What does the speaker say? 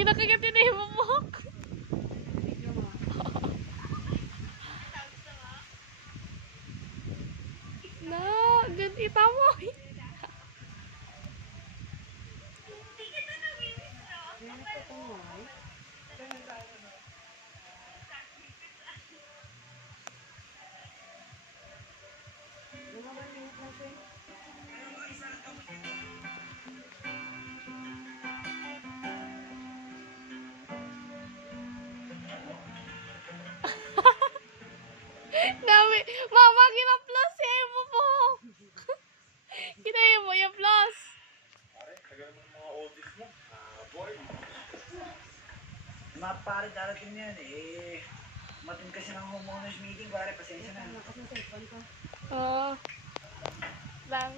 ginakagat din na yung mabok. Na, ganita mo. Dami. Mama, kina-plus eh mo po. Kinahin mo yung plus. Pare, tagal mo ng mga oldies mo. Boy. Mga pare, darating na yan eh. Matin kasi ng homeowners meeting, pare, pasensya na. Oo. Lang.